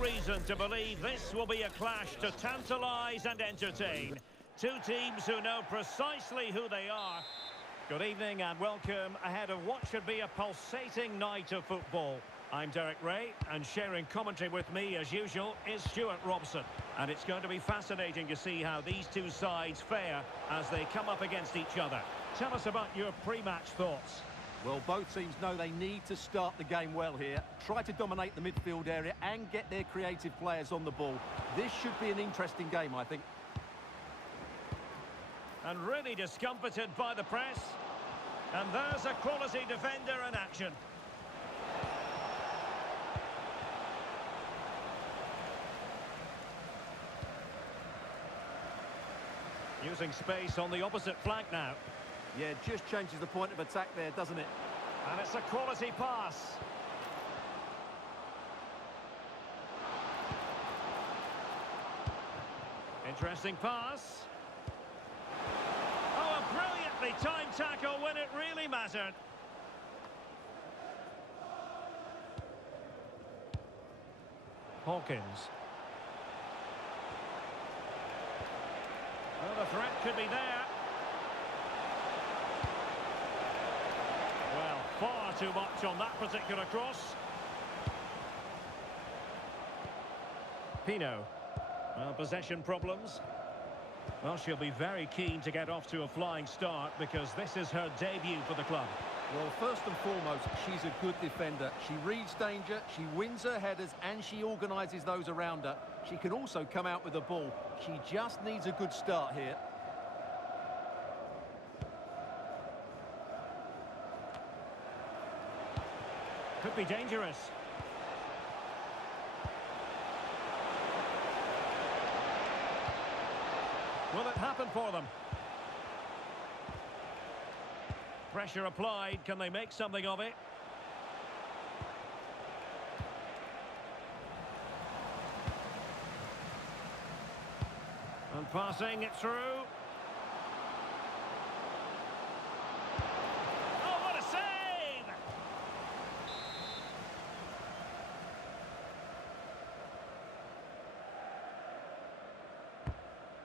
reason to believe this will be a clash to tantalise and entertain. Two teams who know precisely who they are. Good evening and welcome ahead of what should be a pulsating night of football. I'm Derek Ray, and sharing commentary with me, as usual, is Stuart Robson. And it's going to be fascinating to see how these two sides fare as they come up against each other. Tell us about your pre-match thoughts. Well, both teams know they need to start the game well here. Try to dominate the midfield area and get their creative players on the ball. This should be an interesting game, I think. And really discomfited by the press. And there's a quality defender in action. Using space on the opposite flank now. Yeah, just changes the point of attack there, doesn't it? And it's a quality pass. Interesting pass. Oh, a brilliantly timed tackle when it really mattered. Hawkins. Well, the threat could be there. Well, far too much on that particular cross. Pino. Well, possession problems. Well, she'll be very keen to get off to a flying start because this is her debut for the club. Well, first and foremost, she's a good defender. She reads danger, she wins her headers, and she organises those around her. She can also come out with the ball. She just needs a good start here. Could be dangerous. Will it happen for them? Pressure applied. Can they make something of it? And passing it through. Oh, what a save!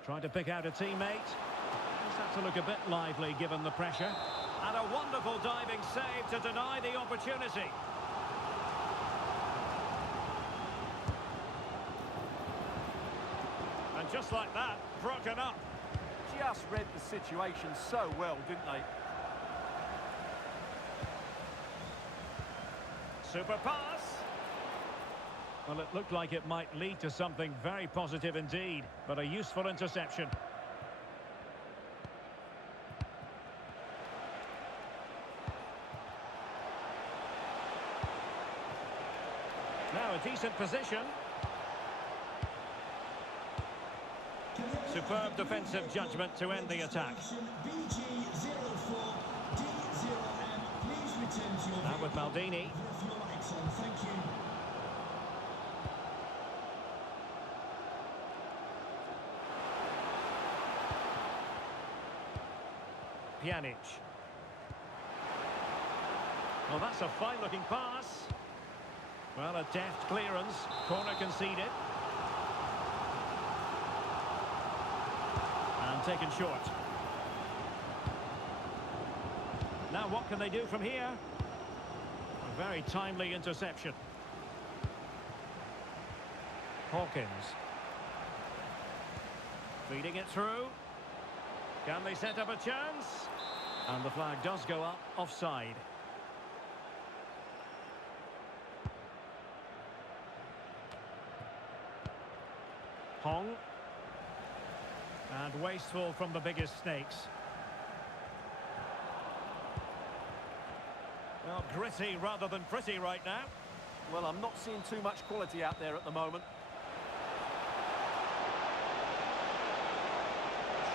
Trying to pick out a teammate. Just had to look a bit lively given the pressure. And a wonderful diving save to deny the opportunity. And just like that, broken up. Just read the situation so well, didn't they? Super pass. Well, it looked like it might lead to something very positive indeed, but a useful interception. Now a decent position. Superb defensive judgment to end the attack. Now with Maldini. Pjanic. Well, that's a fine-looking pass. Well, a deft clearance. Corner conceded. And taken short. Now what can they do from here? A very timely interception. Hawkins. Feeding it through. Can they set up a chance? And the flag does go up, offside. Hong. And wasteful from the biggest stakes. Well, gritty rather than pretty right now. Well, I'm not seeing too much quality out there at the moment.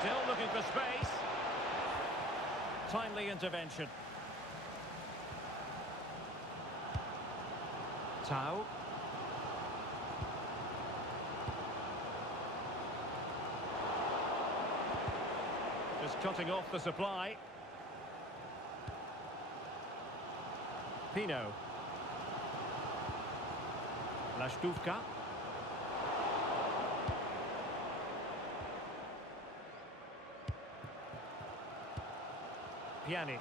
Still looking for space. Timely intervention. Tau. Just cutting off the supply. Pino. Lastuvka. Pjanic.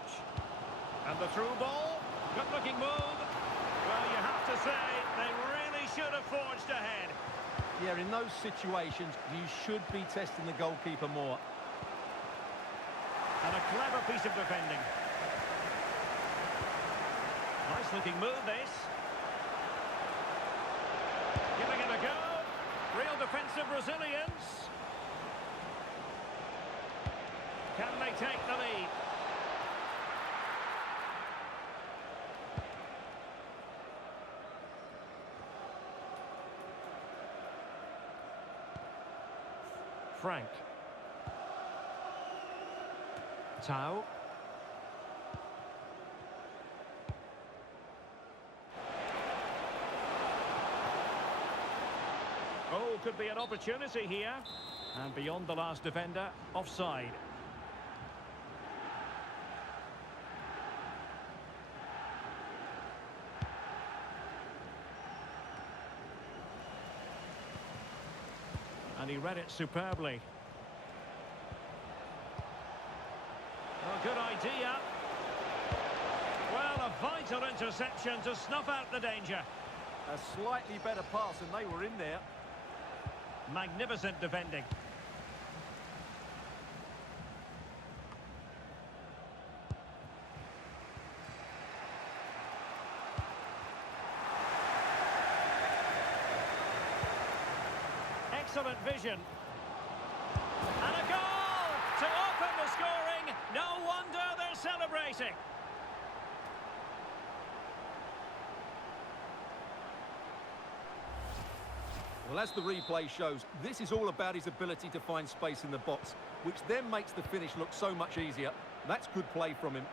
And the through ball. Good looking move. Well, you have to say, they really should have forged ahead. Yeah, in those situations, you should be testing the goalkeeper more. And a clever piece of defending. Nice looking move, this. Giving it a go. Real defensive resilience. Can they take the lead? Frank. Tau. Oh, could be an opportunity here. And beyond the last defender, offside. And he read it superbly. Well, good idea. Well, a vital interception to snuff out the danger. A slightly better pass and they were in there. Magnificent defending. Excellent vision. And a goal to open the scoring. No wonder they're celebrating. Well, as the replay shows, this is all about his ability to find space in the box, which then makes the finish look so much easier. That's good play from him.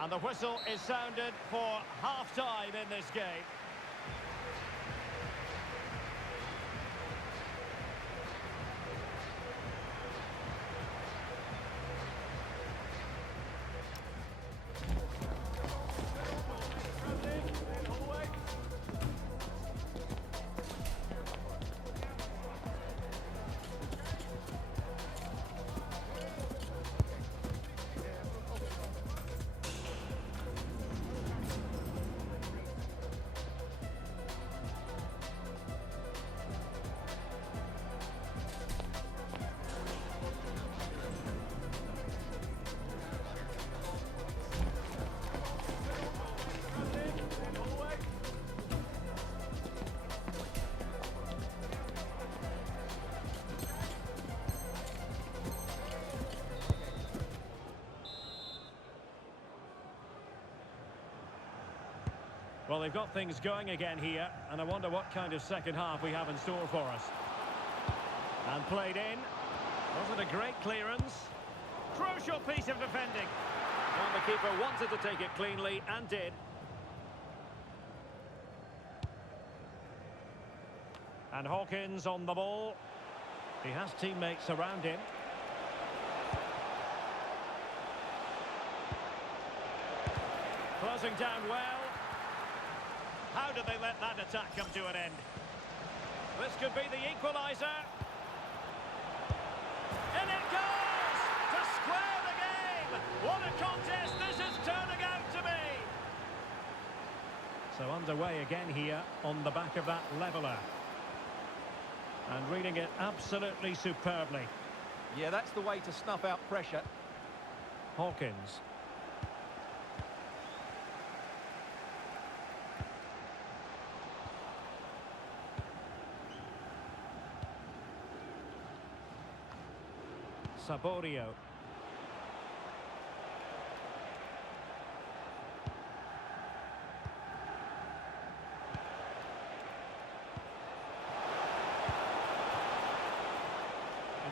And the whistle is sounded for half-time in this game. Well, they've got things going again here, and I wonder what kind of second half we have in store for us. And played in. Wasn't a great clearance. Crucial piece of defending. Well, the keeper wanted to take it cleanly, and did. And Hawkins on the ball. He has teammates around him. Closing down well. How did they let that attack come to an end? This could be the equaliser. In it goes! To square the game! What a contest this is turning out to be! So underway again here on the back of that leveller. And reading it absolutely superbly. Yeah, that's the way to snuff out pressure. Hawkins. Saborio.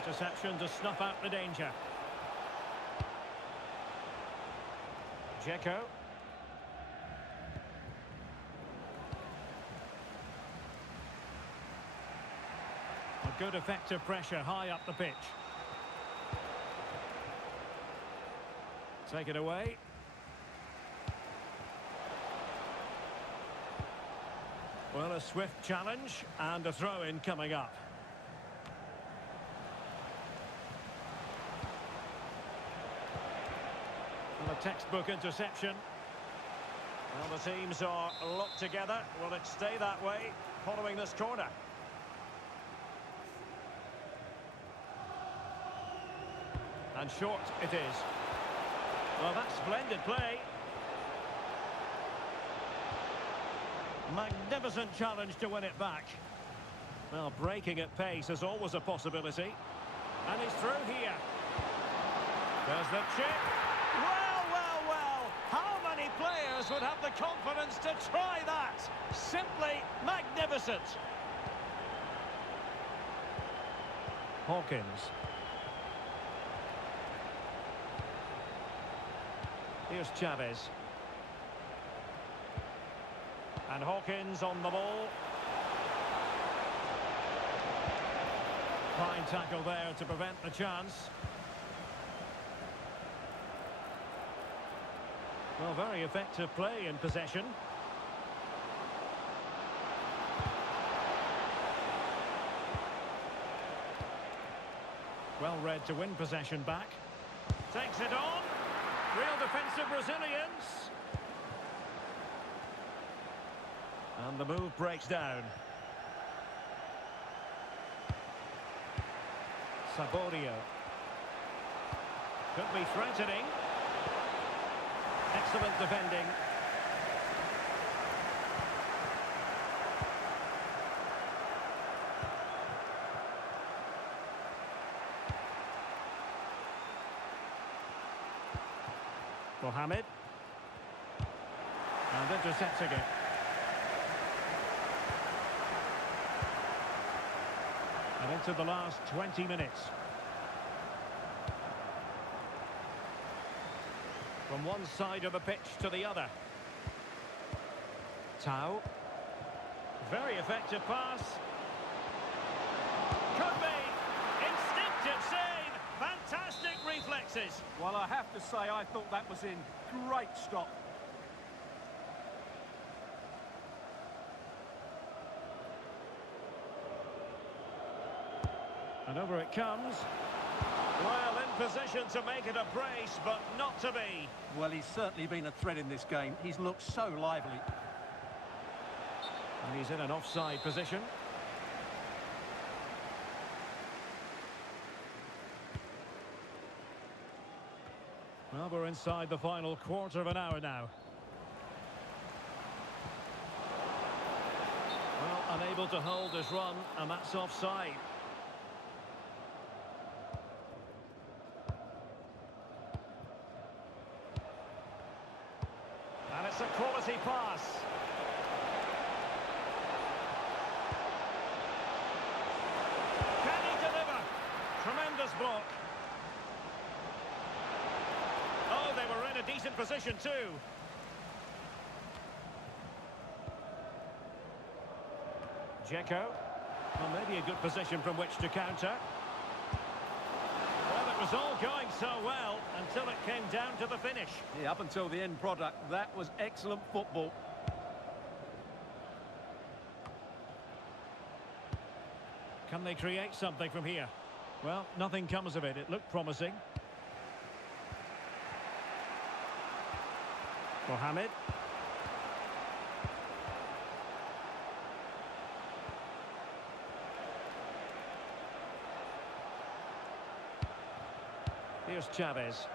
Interception to snuff out the danger. Dzeko. A good effective pressure high up the pitch. Take it away. Well, a swift challenge and a throw-in coming up. Textbook interception. Well, the teams are locked together. Will it stay that way following this corner? And short it is. Well, that's splendid play. Magnificent challenge to win it back. Well, breaking at pace is always a possibility. And he's through here. There's the chip. Well, well, well. How many players would have the confidence to try that? Simply magnificent. Hawkins. Here's Chavez. And Hawkins on the ball. Fine tackle there to prevent the chance. Well, very effective play in possession. Well read to win possession back. Takes it on. Real defensive resilience. And the move breaks down. Saborio. Could be threatening. Excellent defending. Mohamed. And intercepting it. And into the last 20 minutes. From one side of the pitch to the other. Tau. Very effective pass. Could be. Instinctive save. Fantastic reflexes. Well, I have to say, I thought that was in. Great stop. And over it comes. Well, in position to make it a brace, but not to be. Well, he's certainly been a threat in this game. He's looked so lively. And he's in an offside position. Well, we're inside the final quarter of an hour now. Well, unable to hold his run, and that's offside. And it's a quality pass. Can he deliver? Tremendous block. Oh, they were in a decent position too. Dzeko. Well, maybe a good position from which to counter. Well, it was all going so well until it came down to the finish. Yeah, up until the end product, that was excellent football. Can they create something from here? Well, nothing comes of it. It looked promising. Mohamed. Here's Chavez.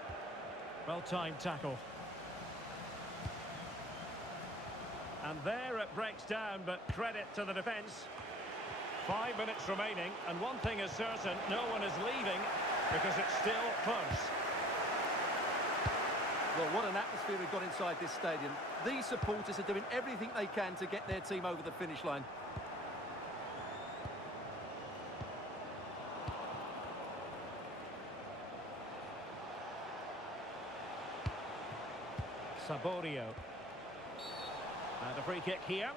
Well-timed tackle. And there it breaks down, but credit to the defence. 5 minutes remaining, and one thing is certain, no one is leaving because it's still close. Well, what an atmosphere we've got inside this stadium. These supporters are doing everything they can to get their team over the finish line. Saborio. And a free kick here.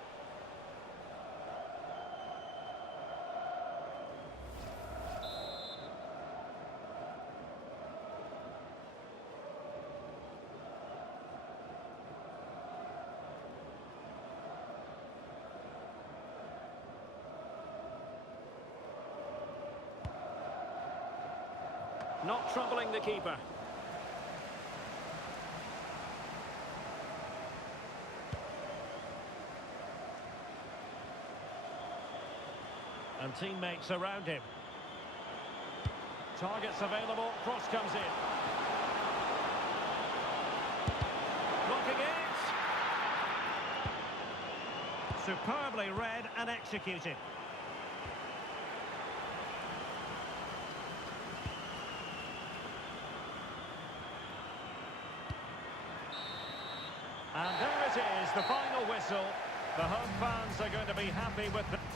Not troubling the keeper. And teammates around him. Targets available, cross comes in. Blocking it. Superbly read and executed. And there it is, the final whistle. The home fans are going to be happy with the...